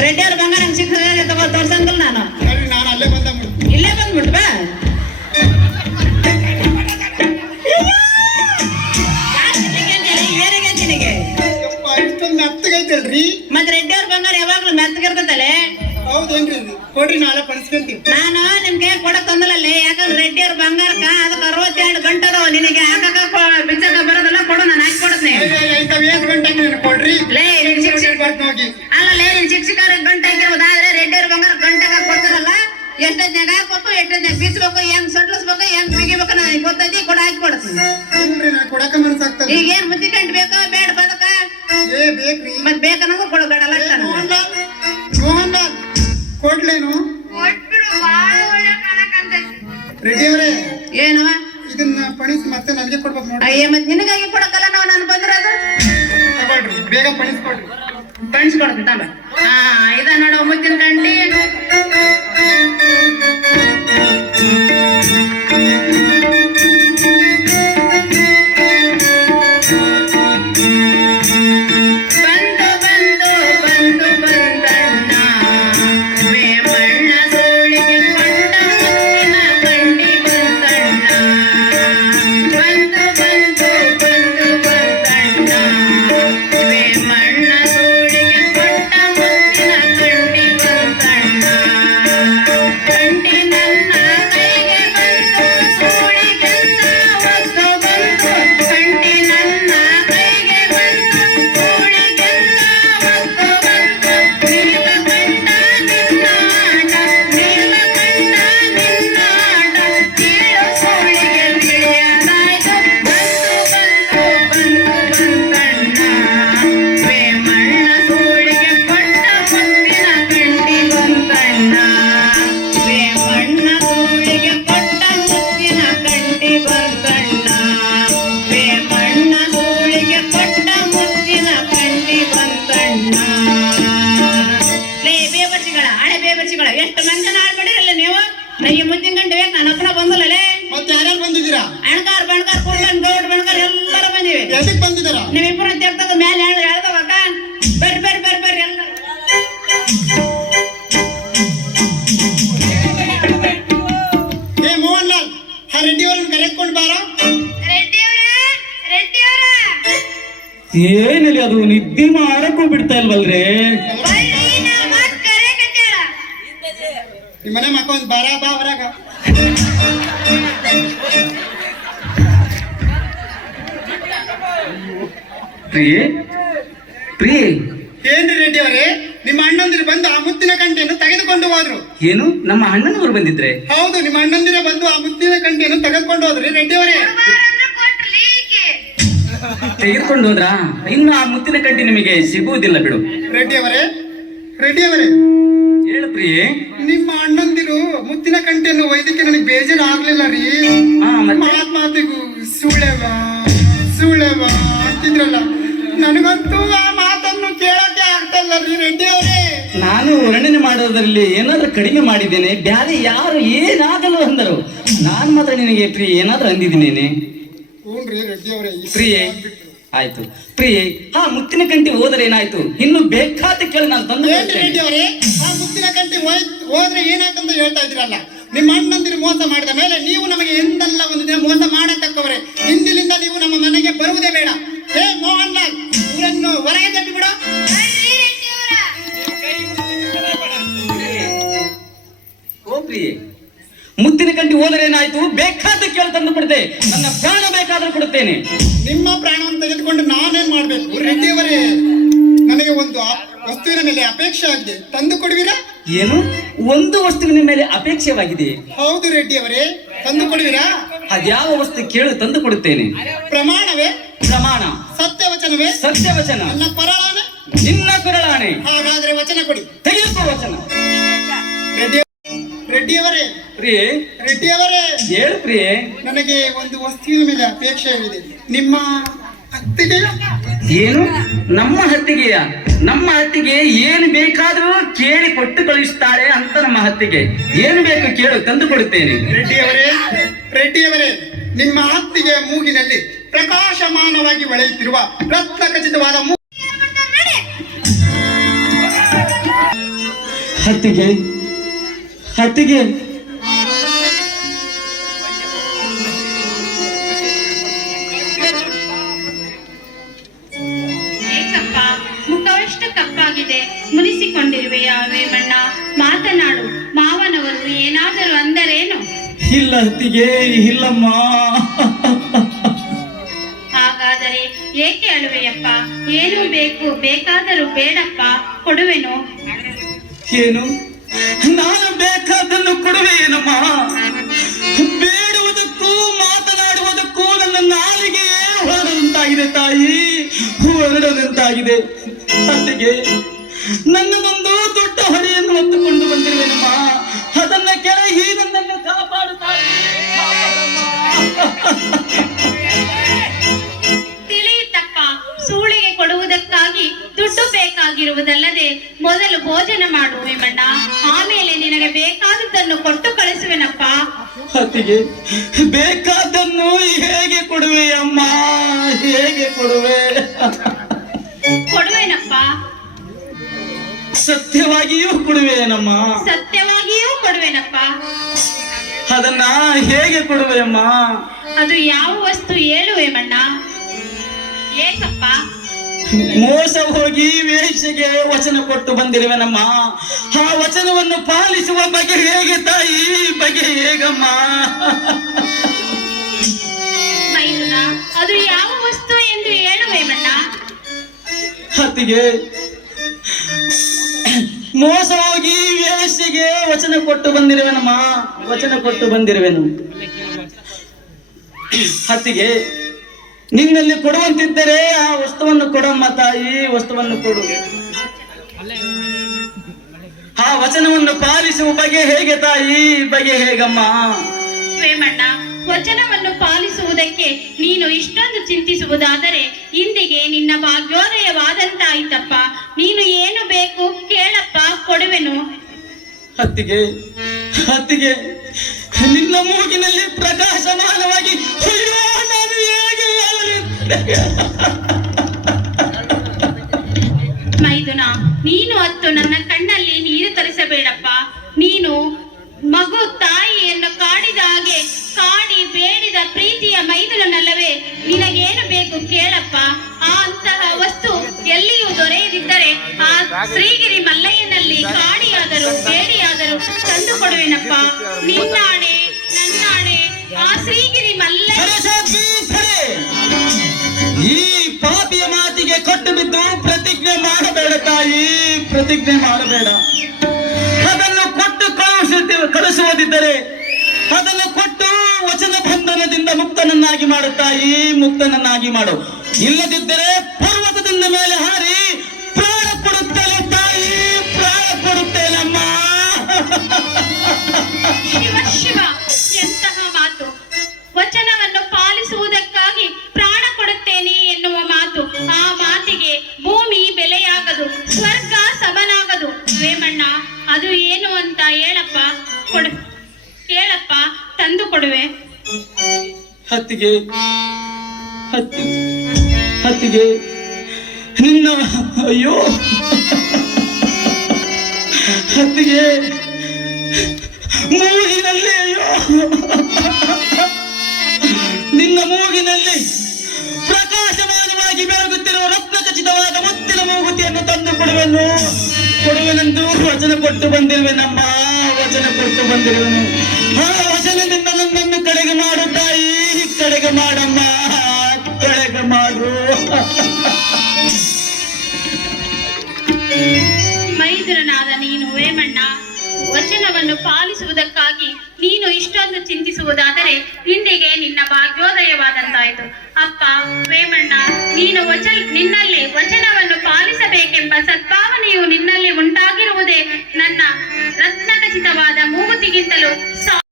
ರೆಡ್ಡಿ ಅವ್ರ ಬಂಗಾರ ನಂಗೆ ಸಿಕ್ಕಿದ್ರೆ ತಗೋ ತೋರ್ಸಂಗಲ್ಲ ನಾನು ನಾನು ಅಲ್ಲೇ ಬಂದ ಇಲ್ಲೇ ಬಂದ್ಬಿಟ್ಟು ಬಾ ಇಷ್ಟೊಂದು ಮೆತ್ತಗೈತಲ್ರಿ ಮತ್ ರೆಡ್ಡಿ ಅವ್ರ ಬಂಗಾರ ಯಾವಾಗ್ಲೂ ಮೆತ್ತಗಿರ್ತದಲೆ ಹೌದೇನ್ರಿ ಕೊಡ್ರಿ ನಾಳೆ ಪಣಿಸ್ಕೊಂತೀವಿ ನಾನು ನಿಮ್ಗೆ ಕೊಡಕ್ ತಂದಲಲ್ಲಿ ಯಾಕಂದ್ರೆ ರೆಡ್ಡಿ ಅವ್ರ ಬಂಗಾರಕ್ಕ ಅದಕ್ಕೆ 62 ಗಂಟೆ ಅದಾವ ನಿನಗೆ ಹಾಕಕ ಬಿಚ್ಚಕ ಬರೋದಲ್ಲ ಕೊಡು ನಾನು ಹಾಕಿ ಕೊಡ್ತೀನಿ ಎಷ್ಟು ಗಂಟೆ ಕೊಡ್ರಿ ಲೇ ನಿನ್ ಶಿಕ್ಷಕ ಹೋಗಿ ಅಲ್ಲ ಲೇ ನಿನ್ ಶಿಕ್ಷಕರ ಗಂಟೆ ಹಾಕಿರ್ಬೋದಾದ್ರೆ ರೆಡ್ಡಿ ಅವ್ರ ಬಂಗಾರ ಗಂಟೆಗ ಕೊಡ್ತಿರಲ್ಲ ಎಷ್ಟೊತ್ತಿನಾಗ ಹಾಕ್ಬೇಕು ಎಷ್ಟೊತ್ತಿನಾಗ ಬಿಚ್ಚಬೇಕು ಹೆಂಗ್ ಸಡ್ಲಿಸ್ಬೇಕು ಹೆಂಗ್ ಬಿಗಿಬೇಕು ನನಗೆ ಗೊತ್ತೈತಿ ಕೊಡ ಹಾಕಿ ಕೊಡ್ತೀನಿ ಕೊಡಕ ಮನಸ್ಸಾಗ್ತದೆ ಈಗ ಏನ್ ಮುದ್ದಿ ಗಂಟು ಬೇಕೋ ಬೇಡ ಬದಕ ಬೇಕ್ರಿ ಮತ್ ಬೇಕನ್ನೋದು ಕೊಡಬೇಡಲ್ಲ ಮೋಹನ್ ಲಾಲ್ ಕೊಡ್ಲೇನು ರೆಡ್ಡಿ ಅವರೇ ಏನು ಇದನ್ನ ಪಣಿಸಿ ಮತ್ತೆ ನನಗೆ ಕೊಡ್ಬೇಕು ನೋಡಿ ಅಯ್ಯ ಮತ್ ನಿನಗಾಗಿ ಕೊಡಕಲ್ಲ ನಾವು ನಾನು ಬಂದಿರೋದು ತಗೊಳ್ರಿ ಬೇಗ ಪಣಿಸ್ಕೊಡ್ರಿ ಪಣಿಸ್ಕೊಡ್ತೀನಿ ತಮ್ಮ ಇದ ನೋಡು ಮುದ್ದಿನ ಗಂಟಿ ಎಷ್ಟು ಮಂದಿನ ಆಡ್ಬಿಡಿರಲ್ಲ ನೀವು ನನಗೆ ಮುದ್ದಿನ ಗಂಟೆ ಬೇಕು ನಾನು ಒಬ್ಬನ ಬಂದಲ್ಲೇ ಮತ್ತೆ ಯಾರ್ಯಾರು ಬಂದಿದ್ದೀರಾ ಅಣಕಾರ್ ಬಣಕಾರ್ ಕುರ್ಬನ್ ಗೌಡ್ ಬಣಕಾರ್ ಎಲ್ಲರೂ ಬಂದಿವಿ ಎದಕ್ ಬಂದಿದ್ದೀರಾ ನೀವಿಬ್ಬರು ತೆಗ್ತದ ಮೇಲೆ ಹೇಳ್ದವಾಗ ಬರ್ರಿ ಬರ್ರಿ ಬರ್ರಿ ಬರ್ರಿ ಎಲ್ಲರೂ ಏ ಮೋಹನ್ ಲಾಲ್ ಆ ರೆಡ್ಡಿ ಅವ್ರನ್ನ ಕರೆದುಕೊಂಡು ಬಾರೋ ಏನಿಲ್ಲ ಅದು ನಿದ್ದೆ ಮಾಡಕ್ಕೂ ಬಿಡ್ತಾ ಇಲ್ವಲ್ರಿ ನಿಮ್ಮನೆ ಮಕ್ಕ ಒಂದು ಬಾರ ಬಾ ಹೊರಗ ಪ್ರಿಯೆ ಪ್ರಿಯೆ ಏನ್ರಿ ರೆಡ್ಡಿ ಅವರೇ ನಿಮ್ಮ ಅಣ್ಣಂದಿರು ಬಂದು ಆ ಮುತ್ತಿನ ಕಂಠೆಯನ್ನು ತೆಗೆದುಕೊಂಡು ಹೋದ್ರು ಏನು ನಮ್ಮ ಅಣ್ಣನವರು ಬಂದಿದ್ರೆ ಹೌದು ನಿಮ್ಮ ಅಣ್ಣಂದಿರೇ ಬಂದು ಆ ಮುತ್ತಿನ ಕಂಠೆಯನ್ನು ತೆಗೆದುಕೊಂಡು ಹೋದ್ರಿ ರೆಡ್ಡಿ ಅವರೇ ತೆಗೆದುಕೊಂಡು ಹೋದ್ರಾ ಇನ್ನು ಆ ಮುತ್ತಿನ ಕಂಠಿ ನಿಮಗೆ ಸಿಗುವುದಿಲ್ಲ ಬಿಡು ರೆಡ್ಡಿ ಅವರೇ ಹೇಳು ಪ್ರಿಯೆ ನಿಮ್ಮ ಅಣ್ಣಂದಿರು ಮುತ್ತಿನ ಕಂಠೆಯನ್ನು ಒಯ್ದಕ್ಕೆ ನನಗೆ ಬೇಜಾರು ಆಗ್ಲಿಲ್ಲ ರೀ ಮಾತಿಗೂ ಸುಳೆವ ಅಂತಿದ್ರಲ್ಲ ನನಗಂತೂ ಆ ಮಾತನ್ನು ಕೇಳಕ್ಕೆ ಆಗ್ತಲ್ಲ ರೀ ರೆಡ್ಡಿ ಅವರೇ ನಾನು ವರ್ಣನೆ ಮಾಡೋದ್ರಲ್ಲಿ ಏನಾದ್ರೂ ಕಡಿಮೆ ಮಾಡಿದ್ದೇನೆ ಬ್ಯಾರೆ ಯಾರು ಏನಾಗಲ್ಲ ಅಂದರು ನಾನು ಮಾತ್ರ ನಿನಗೆ ಪ್ರಿಯೆ ಏನಾದ್ರೂ ಅಂದಿದ್ದೀನಿ ಹ್ಞೂನ್ರಿ ರೆಡ್ಡಿ ಅವರೇ ಪ್ರಿಯೆ ಆಯ್ತು ಪ್ರಿಯೆ ಆ ಮುತ್ತಿನ ಕಂಠಿ ಹೋದ್ರೆ ಏನಾಯ್ತು ಇನ್ನು ಬೇಕಾದ ಕೇಳಿ ನಾನು ತಂದು ರೆಡ್ಡಿ ಅವರೇ ಆ ಮುತ್ತಿನ ಕಂಠಿ ಹೋದ್ರೆ ಏನಾಯ್ತಂತ ಹೇಳ್ತಾ ಇದ್ರಲ್ಲ ನಿಮ್ಮ ಅಣ್ಣಂದಿರು ಮೋಸ ಮಾಡಿದ ಮೇಲೆ ನೀವು ನಮಗೆ ಎಂದೆಲ್ಲ ಒಂದು ದಿನ ಮೋಸ ಮಾಡತಕ್ಕವರೇ ಹಿಂದಿನಿಂದ ನೀವು ನಮ್ಮ ಮನೆಗೆ ಬರುವುದೇ ಬೇಡ ಹೇ ಮೋಹನ್ ಲಾಲ್ ಇವರನ್ನು ಹೊರಗೆ ತಪ್ಪಿ ಬಿಡು ಓ ಪ್ರಿಯೆ ಮುತ್ತಿನ ಕಂಠಿ ಹೋದರೆ ಏನಾಯ್ತು ಬೇಕಾದ ಕೇಳಿ ತಂದು ಕೊಡ್ತೆ ನನ್ನ ಪ್ರಾಣ ಬೇಕಾದ್ರೂ ಕೊಡುತ್ತೇನೆ ನಿಮ್ಮ ಪ್ರಾಣವನ್ನು ತೆಗೆದುಕೊಂಡು ನಾನೇನ್ ಮಾಡ್ಬೇಕು ರೆಡ್ಡಿ ಅವರೇ ನನಗೆ ಒಂದು ವಸ್ತುವಿನ ಮೇಲೆ ಅಪೇಕ್ಷೆ ಆಗಿದೆ ತಂದು ಕೊಡುವಿರಾ ಏನು ಒಂದು ವಸ್ತುವಿನ ಮೇಲೆ ಅಪೇಕ್ಷೆವಾಗಿದೆ ಹೌದು ರೆಡ್ಡಿ ಅವರೇ ತಂದು ಕೊಡುವಿರಾ ಅದ್ಯಾವ ವಸ್ತು ಕೇಳು ತಂದು ಕೊಡುತ್ತೇನೆ ಪ್ರಮಾಣವೇ ಪ್ರಮಾಣ ಸತ್ಯವಚನವೇ ಸತ್ಯವಚನ ನನ್ನ ಪರಳಾನೆ ನಿನ್ನ ಕುರಳಾಣೆ ಹಾಗಾದ್ರೆ ವಚನ ಕೊಡಿ ತೆಗೆದುಕೋ ವಚನ ರೆಡ್ಡಿ ಅವರೇ ಪ್ರಿಯೆ ರೆಡ್ಡಿ ಅವರೇ ಹೇಳು ಪ್ರಿಯೆ ನನಗೆ ಒಂದು ವಸ್ತುವಿನ ಮೇಲೆ ಅಪೇಕ್ಷೆವಿದೆ ನಿಮ್ಮ ಅತ್ತಿಗೆಯ ಏನು ನಮ್ಮ ಹತ್ತಿಗೆಯ ನಮ್ಮ ಹತ್ತಿಗೆ ಏನು ಬೇಕಾದರೂ ಕೇಳಿ ಕೊಟ್ಟು ಕಳಿಸ್ತಾಳೆ ಅಂತ ನಮ್ಮ ಹತ್ತಿಗೆ ಏನು ಬೇಕು ಕೇಳು ತಂದು ಕೊಡುತ್ತೇನೆ ರೆಡ್ಡಿ ಅವರೇ ನಿಮ್ಮ ಹತ್ತಿಗೆ ಮೂಗಿನಲ್ಲಿ ಪ್ರಕಾಶಮಾನವಾಗಿ ಹೊಳೆಯುತ್ತಿರುವ ರತ್ನ ಖಚಿತವಾದ ಹತ್ತಿಗೆ ಹತ್ತಿಗೆ ಏಕಪ್ಪ, ಮುಖವೆಷ್ಟು ಕಪ್ಪಾಗಿದೆ, ಮುನಿಸಿಕೊಂಡಿರುವೆಯ ವೇಮಣ್ಣ? ಮಾತನಾಡು, ಮಾವನವರು ಏನಾದರೂ ಅಂದರೇನು? ಇಲ್ಲ ಹತ್ತಿಗೆ, ಇಲ್ಲಮ್ಮ. ಹಾಗಾದರೆ ಏಕೆ ಅಳುವೆಯಪ್ಪ? ಏನು ಬೇಕು, ಬೇಕಾದರೂ ಬೇಡಪ್ಪ, ಕೊಡುವೆನು. ಏನು? ನಾನು ಬೇಕಾದನ್ನು ಕೊಡುವೇನಮ್ಮ? ಬೇಡುವುದಕ್ಕೂ ಮಾತನಾಡುವುದಕ್ಕೂ ನನ್ನ ನಾಲಿಗೆ ಹೊರಡದಂತಾಗಿದೆ ತಾಯಿ, ಹೊರಡದಂತಾಗಿದೆ. ಅತ್ತಿಗೆ, ನನ್ನದೊಂದು ದೊಡ್ಡ ಹೊರೆಯನ್ನು ಹೊತ್ತುಕೊಂಡು ಬಂದಿರುವೆನಮ್ಮ. ಅದನ್ನ ಕೆಳಗೆ ನನ್ನನ್ನು ಕಾಪಾಡುತ್ತಾಯಿ. ತಿಳಿಯುತ್ತಪ್ಪ, ಸೂಳಿಗೆ ಕೊಡುವುದಕ್ಕಾಗಿ ದುಡ್ಡು ಬೇಕಾಗಿರುವುದಲ್ಲದೆ ಮೊದಲು ಭೋಜನ ಮಾಡು ವೇಮಣ್ಣ, ಆಮೇಲೆ ನಿನಗೆ ಬೇಕಾದದ್ದನ್ನು ಕೊಟ್ಟು ಕಳಿಸುವೆನಪ್ಪ. ಅತ್ತಿಗೆ, ಬೇಕಾದನ್ನು ಹೇಗೆ ಕೊಡುವೆ ಅಮ್ಮ? ಹೇಗೆ ಕೊಡುವೆ? ಕೊಡುವೆನಪ್ಪ, ಸತ್ಯವಾಗಿಯೂ ಕೊಡುವೇನಮ್ಮ? ಸತ್ಯವಾಗಿಯೂ ಕೊಡುವೆನಪ್ಪ. ಅದನ್ನ ಹೇಗೆ ಕೊಡುವೆ ಅಮ್ಮ? ಅದು ಯಾವ ವಸ್ತು ಹೇಳು ವೇಮಣ್ಣ. ಏಕಪ್ಪ, ಮೋಸ ಹೋಗಿ ವೇಶ್ಯೆಗೆ ವಚನ ಕೊಟ್ಟು ಬಂದಿರುವೆನಮ್ಮ. ಆ ವಚನವನ್ನು ಪಾಲಿಸುವ ಬಗೆ ಹೇಗೆ ತಾಯಿ? ಬಗೆ ಹೇಗಮ್ಮ? ಮೈದುನ, ಅದು ಯಾವ ವಸ್ತು ಎಂದು ಹೇಳು ವೇಮಣ್ಣ. ಅತ್ತಿಗೆ, ಮೋಸ ಹೋಗಿ ವೇಶ್ಯೆಗೆ ವಚನ ಕೊಟ್ಟು ಬಂದಿರುವೆನಮ್ಮ. ವಚನ ಕೊಟ್ಟು ಬಂದಿರುವೆನು. ಅತ್ತಿಗೆ, ನಿನ್ನಲ್ಲಿ ಕೊಡುವಂತಿದ್ದರೆ ಆ ವಸ್ತುವನ್ನು ಕೊಡಮ್ಮ ತಾಯಿ, ವಸ್ತುವನ್ನು ಕೊಡು. ಆ ವಚನವನ್ನು ಪಾಲಿಸುವ ಬಗೆ ಹೇಗೆ ತಾಯಿ? ಬಗೆ ಹೇಗಮ್ಮ? ವೇಮಣ್ಣ, ವಚನವನ್ನು ಪಾಲಿಸುವುದಕ್ಕೆ ನೀನು ಇಷ್ಟೊಂದು ಚಿಂತಿಸುವುದಾದರೆ ಇಂದಿಗೆ ನಿನ್ನ ಭಾಗ್ಯೋದಯವಾದಂತಾಯ್ತಪ್ಪ. ನೀನು ಏನು ಬೇಕು ಕೇಳಪ್ಪ, ಕೊಡುವೆನು. ಅತ್ತಿಗೆ, ಅತ್ತಿಗೆ, ನಿನ್ನ ಮೂಗಿನಲ್ಲಿ ಪ್ರಕಾಶಮಾನವಾಗಿ ಅಯ್ಯೋ, ನಾನು ಹೇಗೆ ಹೇಳಲಿ? ಮೈದುನ, ನೀನು ಹೊತ್ತು ನನ್ನ ಕಣ್ಣಲ್ಲಿ ನೀರು ತರಿಸಬೇಡಪ್ಪ. ನೀನು ಮಗು ತಾಯಿಯನ್ನು ಕಾಡಿದ ಹಾಗೆ ಕಾಡಿ ಬೇಡಿದ ಪ್ರೀತಿಯ ಮೈದುನಲ್ಲವೇ? ನಿನಗೇನು ಬೇಕು ಕೇಳಪ್ಪ. ಆ ಅಂತಹ ವಸ್ತು ಎಲ್ಲಿಯೂ ದೊರೆಯದಿದ್ದರೆ ಆ ಶ್ರೀಗಿರಿ ಮಲ್ಲಯ್ಯನಲ್ಲಿ ಕಾಡಿಯಾದರೂ ಬೇಡಿಯಾದರೂ ತಂದು ಕೊಡುವೆನಪ್ಪ. ನಿನ್ನಾಣೆ, ನನ್ನಾಣೆ, ಆ ಶ್ರೀಗಿರಿ ಮಲ್ಲಯ್ಯ. ಸರೆ ಸಾಧ್ವಿ, ಸರೆ. ಈ ಪಾಪಿಯ ಮಾತಿಗೆ ಕೊಟ್ಟು ಬಿದ್ದು ಪ್ರತಿಜ್ಞೆ ಮಾಡಬೇಡ ತಾಯಿ, ಪ್ರತಿಜ್ಞೆ ಮಾಡಬೇಡ. ಅದನ್ನು ಕೊಟ್ಟು ಕಳಿಸುವುದಿದ್ದರೆ ಅದನ್ನು ಕೊಟ್ಟು ವಚನ ಬಂಧನದಿಂದ ಮುಕ್ತನನ್ನಾಗಿ ಮಾಡು ತಾಯಿ, ಮುಕ್ತನನ್ನಾಗಿ ಮಾಡು. ಇಲ್ಲದಿದ್ದರೆ ಪರ್ವತದಿಂದ ಮೇಲೆ ಹಾರಿ ಪ್ರಾಣ ಕೊಡುತ್ತೇನೆ ತಾಯಿ, ಪ್ರಾಣ ಕೊಡುತ್ತೇನಮ್ಮ. ಶಿವ ಶಿವ, ಎಂತಹ ಮಾತು! ವಚನವನ್ನು ಪಾಲಿಸುವುದಕ್ಕಾಗಿ ಪ್ರಾಣ ಕೊಡುತ್ತೇನೆ ಎನ್ನುವ ಮಾತು. ಆ ಮಾತಿಗೆ ಭೂಮಿ ಬೆಲೆಯಾಗದು, ಸ್ವರ್ಗ ಸಮನಾಗದು. ವೇಮಣ್ಣ, ಅದು ಏನು ಅಂತ ಹೇಳಪ್ಪ, ಕೊಡು. ಹೇಳಪ್ಪ, ತಂದು ಕೊಡುವೆ. ಹತ್ತಿಗೆ, ಹತ್ತಿಗೆ, ನಿನ್ನ ಅಯ್ಯೋ ಹತ್ತಿಗೆ, ಮೂಗಿನಲ್ಲಿ ಅಯ್ಯೋ, ನಿನ್ನ ಮೂಗಿನಲ್ಲಿ ಪ್ರಕಾಶಮಾನವಾಗಿ ಬೆಳಗುತ್ತಿರುವ ರತ್ನಖಚಿತವಾದ ಮುತ್ತಿನ ಮೂಗುತಿಯನ್ನು ತಂದು ಕೊಡುವೆನೆಂದು ವಚನ ಕೊಟ್ಟು ಬಂದಿರುವೆನಮ್ಮ. ವಚನ ಕೊಟ್ಟು ಬಂದಿರುವೆನು. ಆ ವಚನದಿಂದ ನನ್ನನ್ನು ಕಡೆಗೆ ಮಾಡು ತಾಯಿ, ಕಡೆಗೆ ಮಾಡಮ್ಮ, ಕಡೆಗೆ ಮಾಡು. ಮೈದುರನಾದ ನೀನು ವೇಮಣ್ಣ, ವಚನವನ್ನು ಪಾಲಿಸುವುದಕ್ಕಾಗಿ ನೀನು ಇಷ್ಟೊಂದು ಚಿಂತಿಸುವುದಾದರೆ ಇಂದಿಗೆ ನಿನ್ನ ಭಾಗ್ಯೋದಯವಾದಂತಾಯಿತು. ಅಪ್ಪ ವೇಮಣ್ಣ, ನಿನ್ನಲ್ಲಿ ವಚನವನ್ನು ಪಾಲಿಸಬೇಕೆಂಬ ಸದ್ಭಾವನೆಯು ನಿನ್ನಲ್ಲಿ ಉಂಟಾಗಿರುವುದೇ ನನ್ನ ರತ್ನಖಚಿತವಾದ ಮೂಗುತಿಗಿಂತಲೂ